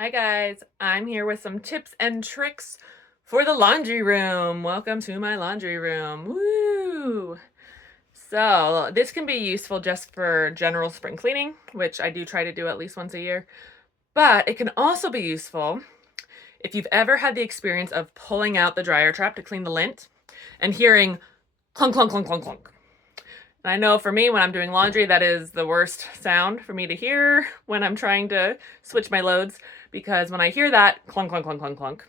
Hi guys, I'm here with some tips and tricks for the laundry room. Welcome to my laundry room. Woo! So this can be useful just for general spring cleaning, which I do try to do at least once a year. But it can also be useful if you've ever had the experience of pulling out the dryer trap to clean the lint and hearing clunk, clunk, clunk, clunk, clunk. And I know for me, when I'm doing laundry, that is the worst sound for me to hear when I'm trying to switch my loads, because when I hear that clunk, clunk, clunk, clunk, clunk,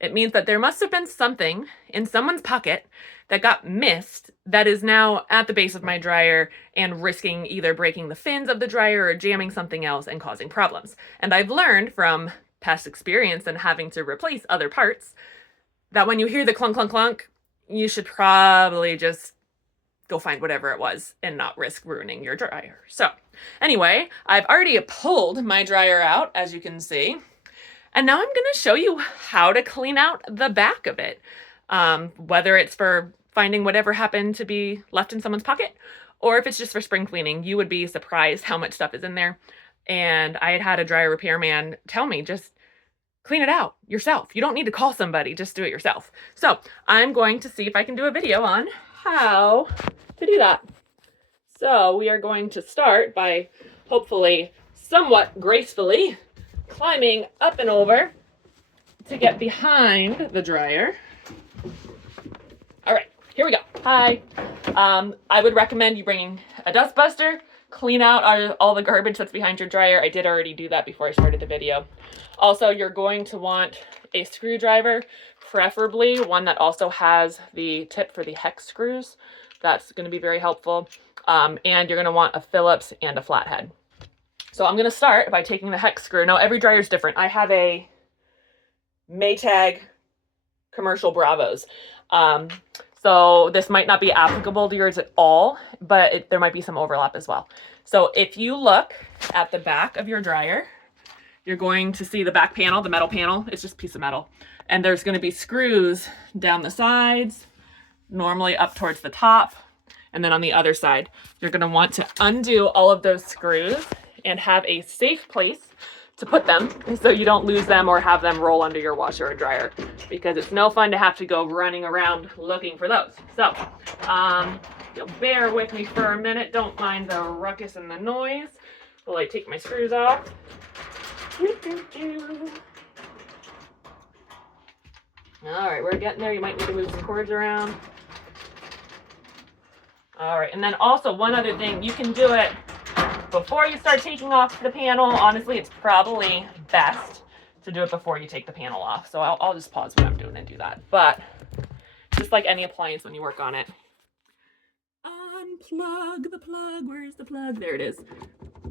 it means that there must have been something in someone's pocket that got missed that is now at the base of my dryer and risking either breaking the fins of the dryer or jamming something else and causing problems. And I've learned from past experience and having to replace other parts that when you hear the clunk, clunk, clunk, you should probably just go find whatever it was and not risk ruining your dryer. So anyway, I've already pulled my dryer out, as you can see. And now I'm going to show you how to clean out the back of it. Whether it's for finding whatever happened to be left in someone's pocket, or if it's just for spring cleaning. You would be surprised how much stuff is in there. And I had a dryer repairman tell me, just clean it out yourself. You don't need to call somebody, just do it yourself. So I'm going to see if I can do a video on how to do that. So we are going to start by hopefully somewhat gracefully climbing up and over to get behind the dryer. All right, here we go. Hi. I would recommend you bringing a dust buster, clean out all the garbage that's behind your dryer. I did already do that before I started the video. Also, you're going to want a screwdriver, preferably one that also has the tip for the hex screws. That's going to be very helpful. And you're going to want a Phillips and a flathead. So I'm going to start by taking the hex screw. Now, every dryer is different. I have a Maytag Commercial Bravos. So this might not be applicable to yours at all, but there might be some overlap as well. So if you look at the back of your dryer, you're going to see the back panel, the metal panel. It's just a piece of metal. And there's going to be screws down the sides, normally up towards the top. And then on the other side, you're going to want to undo all of those screws and have a safe place to put them so you don't lose them or have them roll under your washer or dryer, because it's no fun to have to go running around looking for those. So you'll bear with me for a minute. Don't mind the ruckus and the noise while I take my screws off. All right, we're getting there. You might need to move some cords around. All right, and then also one other thing, you can do it before you start taking off the panel. Honestly, it's probably best to do it before you take the panel off. So I'll just pause what I'm doing and do that. But just like any appliance when you work on it, unplug the plug. Where's the plug? There it is.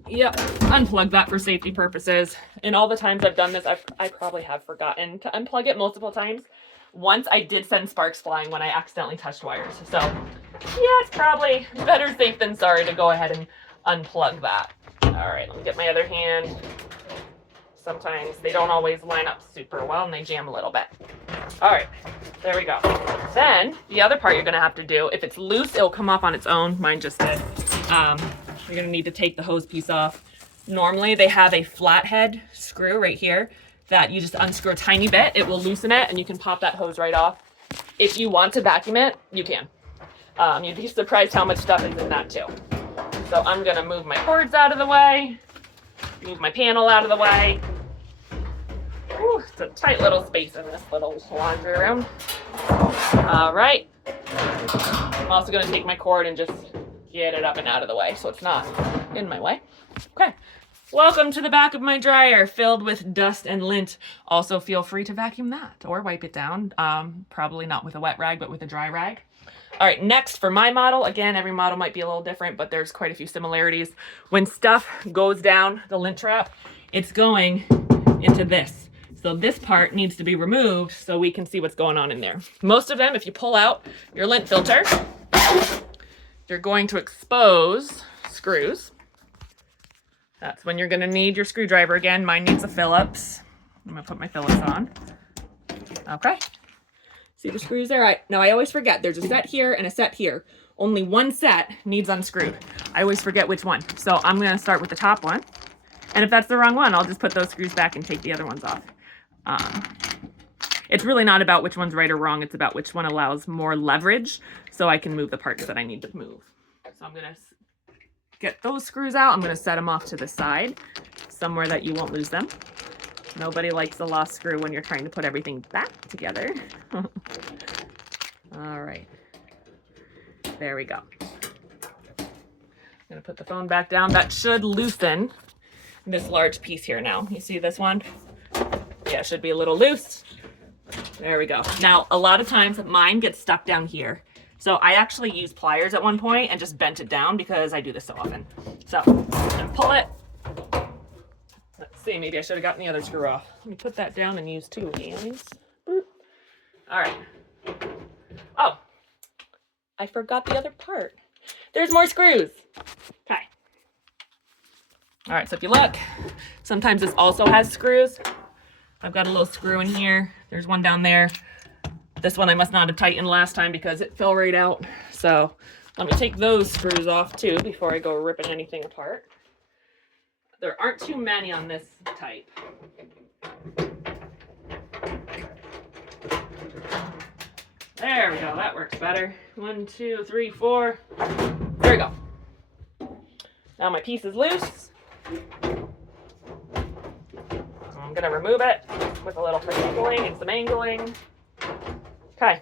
Yep, unplug that for safety purposes. And all the times I've done this, I probably have forgotten to unplug it multiple times. Once I did send sparks flying when I accidentally touched wires. So yeah, it's probably better safe than sorry to go ahead and unplug that. All right, let me get my other hand. Sometimes they don't always line up super well and they jam a little bit. All right, there we go. Then the other part you're gonna have to do, if it's loose, it'll come off on its own. Mine just did. You're gonna need to take the hose piece off. Normally they have a flathead screw right here that you just unscrew a tiny bit. It will loosen it and you can pop that hose right off. If you want to vacuum it, you can. You'd be surprised how much stuff is in that too. So I'm gonna move my cords out of the way, move my panel out of the way. Ooh, it's a tight little space in this little laundry room. All right. I'm also gonna take my cord and just get it up and out of the way so it's not in my way. Okay. Welcome to the back of my dryer, filled with dust and lint. Also feel free to vacuum that or wipe it down. Probably not with a wet rag, but with a dry rag. All right, next for my model, again, every model might be a little different, but there's quite a few similarities. When stuff goes down the lint trap, it's going into this. So this part needs to be removed so we can see what's going on in there. Most of them, if you pull out your lint filter, you're going to expose screws. That's when you're gonna need your screwdriver again. Mine needs a Phillips. I'm gonna put my Phillips on. Okay. See the screws there? Now I always forget, there's a set here and a set here. Only one set needs unscrewed. I always forget which one. So I'm gonna start with the top one And if that's the wrong one, I'll just put those screws back and take the other ones off. It's really not about which one's right or wrong. It's about which one allows more leverage so I can move the parts that I need to move. So I'm going to get those screws out. I'm going to set them off to the side, somewhere that you won't lose them. Nobody likes a lost screw when you're trying to put everything back together. All right. There we go. I'm going to put the phone back down. That should loosen this large piece here now. You see this one? Yeah, it should be a little loose. There we go. Now, a lot of times mine gets stuck down here. So I actually used pliers at one point and just bent it down because I do this so often. So I'm gonna pull it. Let's see, maybe I should have gotten the other screw off. Let me put that down and use 2 hands. Boop. All right. Oh, I forgot the other part. There's more screws. Okay. All right, so if you look, sometimes this also has screws. I've got a little screw in here. There's one down there. This one I must not have tightened last time because it fell right out. So let me take those screws off too before I go ripping anything apart. There aren't too many on this type. There we go, that works better. 1, 2, 3, 4. There we go. Now my piece is loose. I'm gonna remove it with a little finagling and some angling. Okay.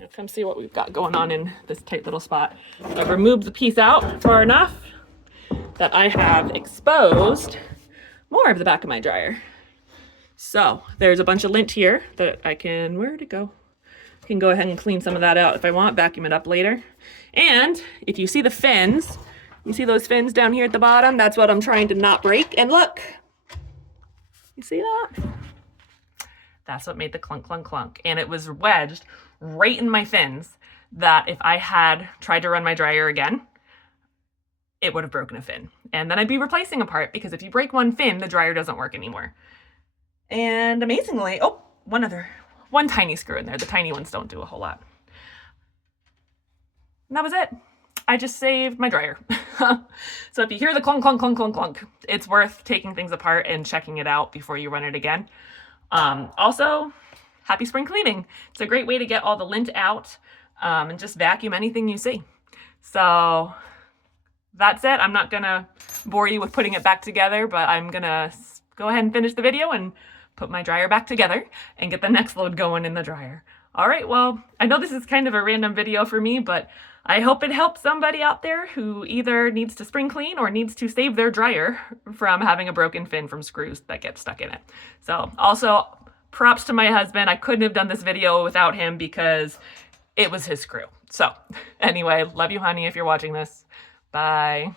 Now come see what we've got going on in this tight little spot. I've removed the piece out far enough that I have exposed more of the back of my dryer. So there's a bunch of lint here that I can, where'd it go? I can go ahead and clean some of that out if I want, vacuum it up later. And if you see the fins, you see those fins down here at the bottom? That's what I'm trying to not break. And look, you see that? That's what made the clunk, clunk, clunk. And it was wedged right in my fins that if I had tried to run my dryer again, it would have broken a fin. And then I'd be replacing a part because if you break one fin, the dryer doesn't work anymore. And amazingly, oh, one tiny screw in there. The tiny ones don't do a whole lot. And that was it. I just saved my dryer. So if you hear the clunk, clunk, clunk, clunk, clunk, it's worth taking things apart and checking it out before you run it again. Also, happy spring cleaning. It's a great way to get all the lint out and just vacuum anything you see. So that's it. I'm not gonna bore you with putting it back together, but I'm gonna go ahead and finish the video and put my dryer back together and get the next load going in the dryer. All right, well, I know this is kind of a random video for me, but I hope it helps somebody out there who either needs to spring clean or needs to save their dryer from having a broken fin from screws that get stuck in it. So also props to my husband. I couldn't have done this video without him because it was his screw. So anyway, love you, honey, if you're watching this. Bye.